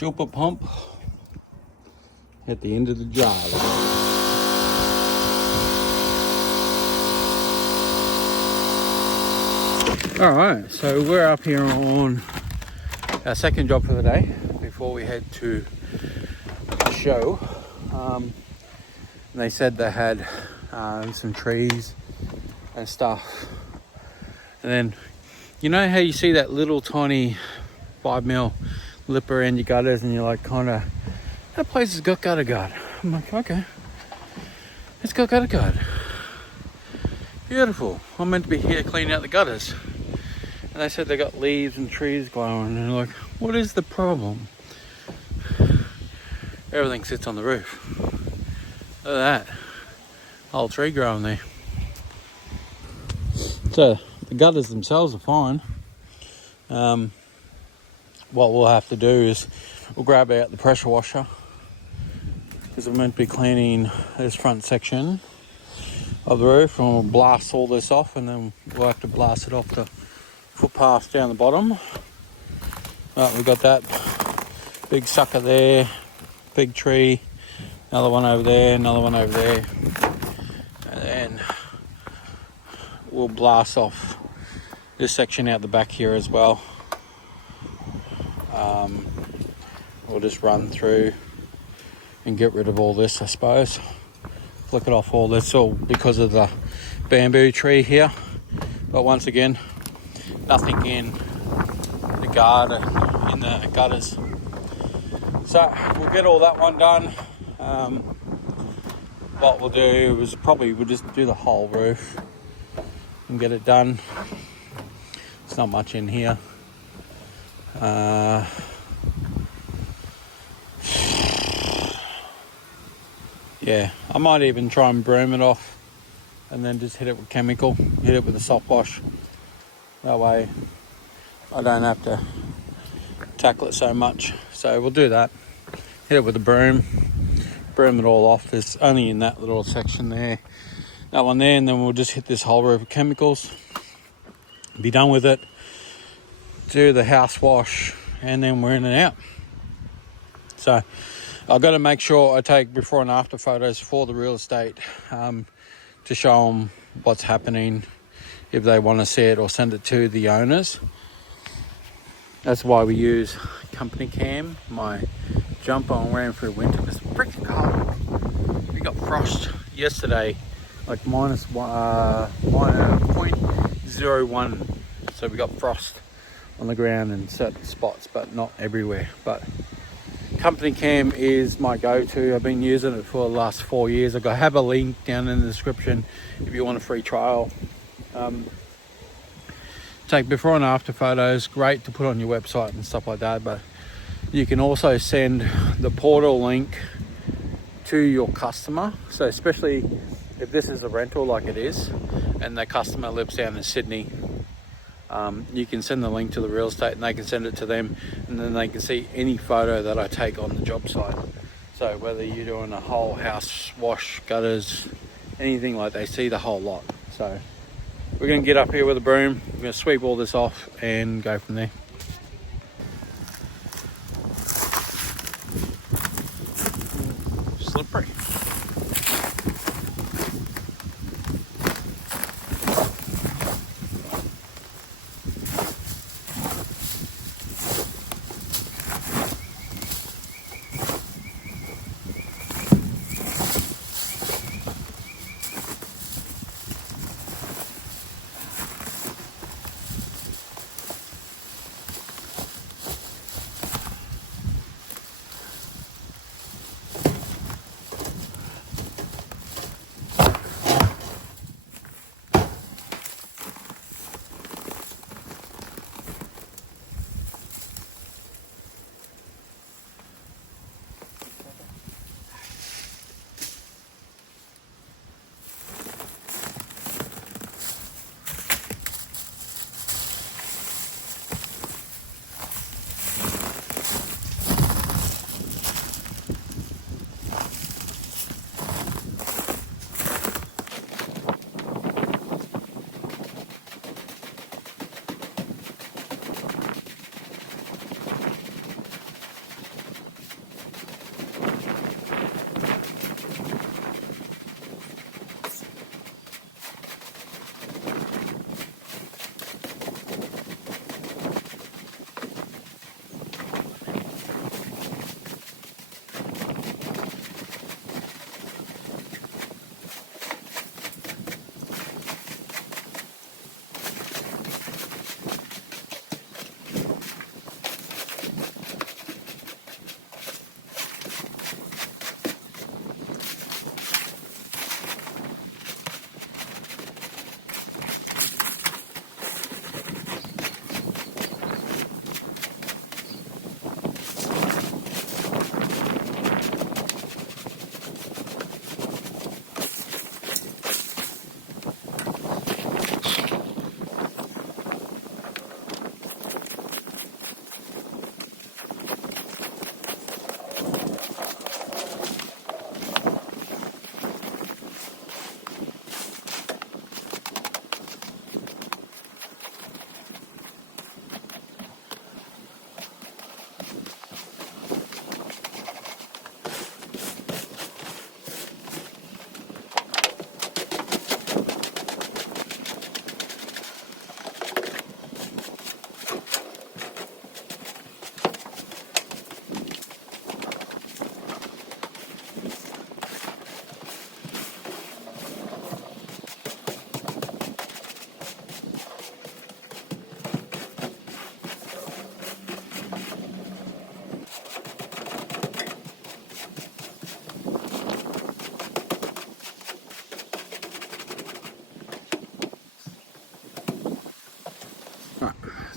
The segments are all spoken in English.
super pump at the end of the job. All right, so we're up here on our second job for the day before we head to the show. And they said they had some trees and stuff. And then, you know how you see that little tiny 5mm lip around your gutters and you're like, kind of, that place has got gutter guard. I'm like, okay, it's got gutter guard. Beautiful. I'm meant to be here cleaning out the gutters. And they said they got leaves and trees growing, and like, what is the problem? Everything sits on the roof. Look at that. Whole tree growing there. So the gutters themselves are fine. What we'll have to do is we'll grab out the pressure washer, because we're meant to be cleaning this front section of the roof, and we'll blast all this off, and then we'll have to blast it off the footpath down the bottom. Right, we've got that big sucker there, big tree, another one over there, another one over there, and then we'll blast off this section out the back here as well. We'll just run through and get rid of all this, I suppose. Flick it off all this, all because of the bamboo tree here. But once again, nothing in the garden, in the gutters. So we'll get all that one done. What we'll do is we'll just do the whole roof and get it done. There's not much in here. Yeah, I might even try and broom it off and then just hit it with chemical, hit it with a soft wash. That way I don't have to tackle it so much. So we'll do that. Hit it with a broom it all off. There's only in that little section there, that one there, and then we'll just hit this whole roof with chemicals. Be done with it. Do the house wash, and then we're in and out. So I've got to make sure I take before and after photos for the real estate to show them what's happening, if they want to see it, or send it to the owners. That's why we use company cam. My jumper I'm wearing through winter is freaking cold. We got frost yesterday, like minus 0.01. So we got frost on the ground in certain spots, but not everywhere. But company cam is my go-to. I've been using it for the last 4 years. I have a link down in the description if you want a free trial. Take before and after photos, great to put on your website and stuff like that, but you can also send the portal link to your customer. So especially if this is a rental like it is and the customer lives down in Sydney, you can send the link to the real estate and they can send it to them, and then they can see any photo that I take on the job site. So whether you're doing a whole house wash, gutters, anything, like, they see the whole lot. So we're going to get up here with a broom, we're going to sweep all this off and go from there. Slippery.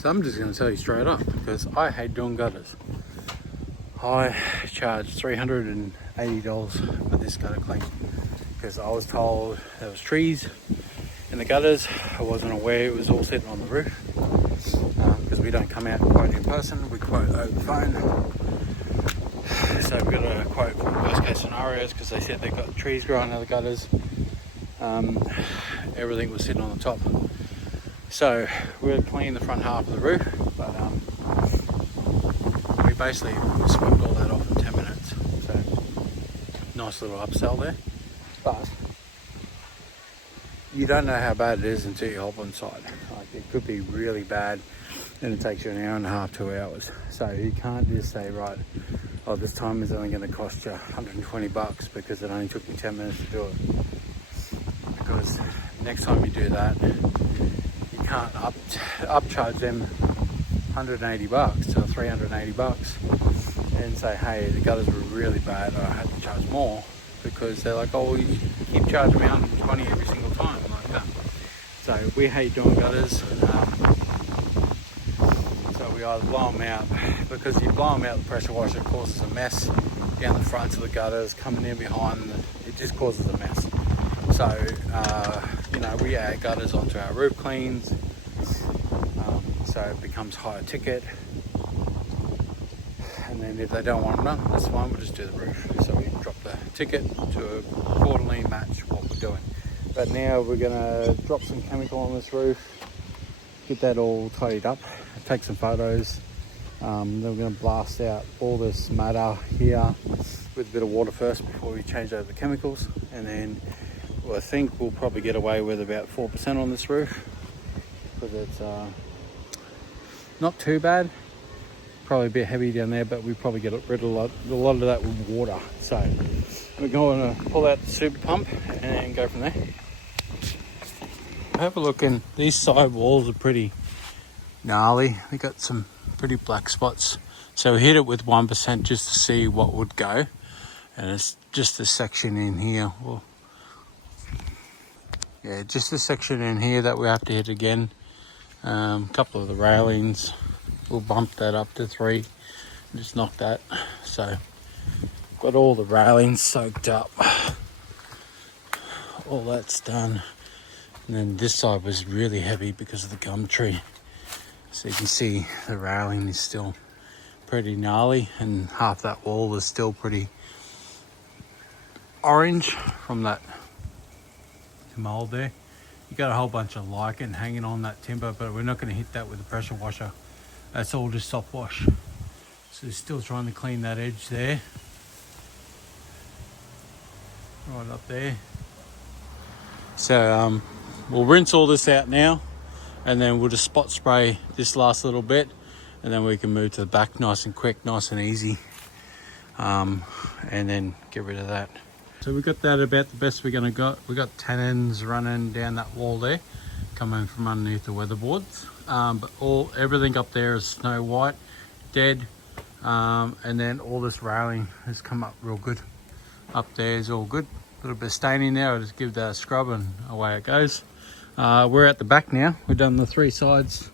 So I'm just going to tell you straight up, because I hate doing gutters. I charged $380 for this gutter clean because I was told there was trees in the gutters. I wasn't aware it was all sitting on the roof, because we don't come out and quote in person, we quote over the phone. So we've got to quote for worst case scenarios because they said they've got trees growing out of the gutters. Everything was sitting on the top. So we're cleaning the front half of the roof, but we basically swept all that off in 10 minutes. So nice little upsell there. But you don't know how bad it is until you hop on site. Like, it could be really bad and it takes you an hour and a half, 2 hours. So you can't just say, right, oh, this time is only going to cost you 120 bucks because it only took me 10 minutes to do it. Because next time you do that, you can't upcharge them 180 bucks to 380 bucks and say, hey, the gutters were really bad, I had to charge more, because they're like, oh, well, you keep charging me 120 every single time. I'm like that. So we hate doing gutters. So we either blow them out, because you blow them out, the pressure washer causes a mess down the fronts of the gutters, coming in behind, it just causes a mess. So, you know, we add gutters onto our roof cleans, so it becomes higher ticket. And then if they don't want it done, that's fine, we'll just do the roof. So we drop the ticket to accordingly match what we're doing. But now we're gonna drop some chemical on this roof, get that all tidied up, take some photos. Then we're gonna blast out all this matter here with a bit of water first before we change over the chemicals. And then I think we'll probably get away with about 4% on this roof, because it's not too bad. Probably a bit heavy down there, but we probably get rid of a lot of that with water. So we're going to pull out the super pump and go from there. Have a look, and these side walls are pretty gnarly. They got some pretty black spots. So we hit it with 1% just to see what would go. And it's just a section in here. Well, yeah, just a section in here that we have to hit again. A couple of the railings, we'll bump that up to 3, just knock that. So got all the railings soaked up, all that's done. And then this side was really heavy because of the gum tree. So you can see the railing is still pretty gnarly, and half that wall is still pretty orange from that mold there. You got a whole bunch of lichen hanging on that timber, but we're not going to hit that with a pressure washer. That's all just soft wash. So still trying to clean that edge there, right up there. So we'll rinse all this out now, and then we'll just spot spray this last little bit, and then we can move to the back nice and quick, nice and easy, and then get rid of that. So we got that about the best we're gonna got. We got tannins running down that wall there, coming from underneath the weatherboards. But everything up there is snow white, dead, and then all this railing has come up real good. Up there is all good. A little bit of staining there. I'll just give that a scrub and away it goes. We're at the back now. We've done the 3 sides,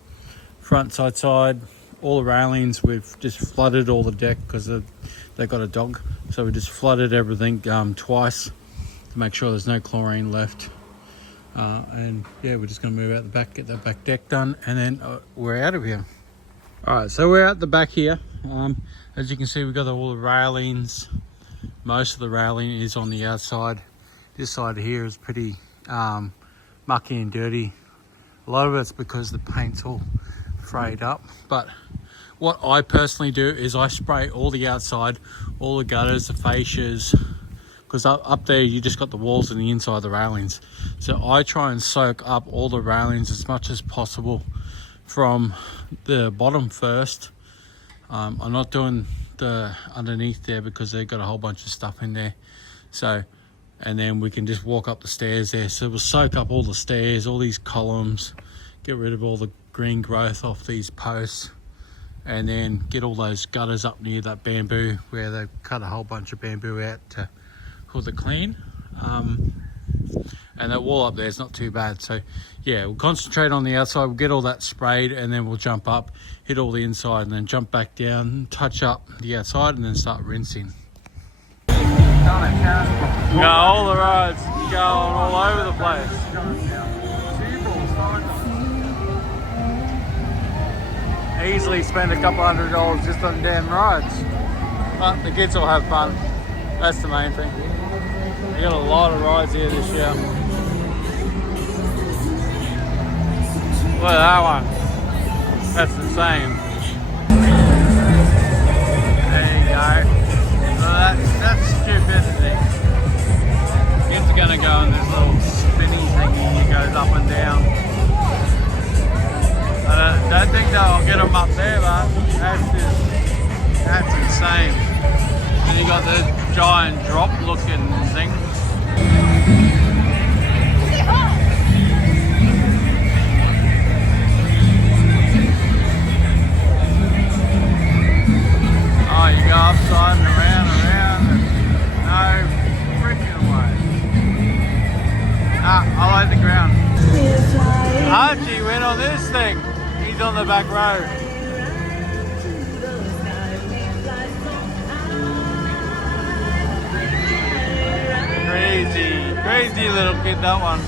front, side, all the railings. We've just flooded all the deck because they've got a dog. So we just flooded everything twice to make sure there's no chlorine left. And yeah, we're just going to move out the back, get that back deck done, and then we're out of here. All right, so we're out the back here. As you can see, we've got all the railings. Most of the railing is on the outside. This side here is pretty mucky and dirty. A lot of it's because the paint's all frayed up. But what I personally do is I spray all the outside, all the gutters, the fascias, because up there you just got the walls and the inside of the railings. So I try and soak up all the railings as much as possible from the bottom first. I'm not doing the underneath there because they've got a whole bunch of stuff in there. So, and then we can just walk up the stairs there. So we'll soak up all the stairs, all these columns, get rid of all the green growth off these posts, and then get all those gutters up near that bamboo where they've cut a whole bunch of bamboo out for the clean. and that wall up there is not too bad. So yeah, we'll concentrate on the outside, we'll get all that sprayed, and then we'll jump up, hit all the inside, and then jump back down, touch up the outside, and then start rinsing. All the roads going all over the place. Easily spend a couple $100 just on damn rides. But the kids will have fun. That's the main thing. We got a lot of rides here this year. Look at that one. That's insane. There you go. So that's stupidity. Kids are going to go in this little spinny thingy that goes up and down. I don't think they'll get them up there, but that's insane. And you got the giant drop looking thing. Oh, you go upside and around, and no freaking way. I like the ground. Archie went on this thing. He's on the back row. Crazy little kid, that one.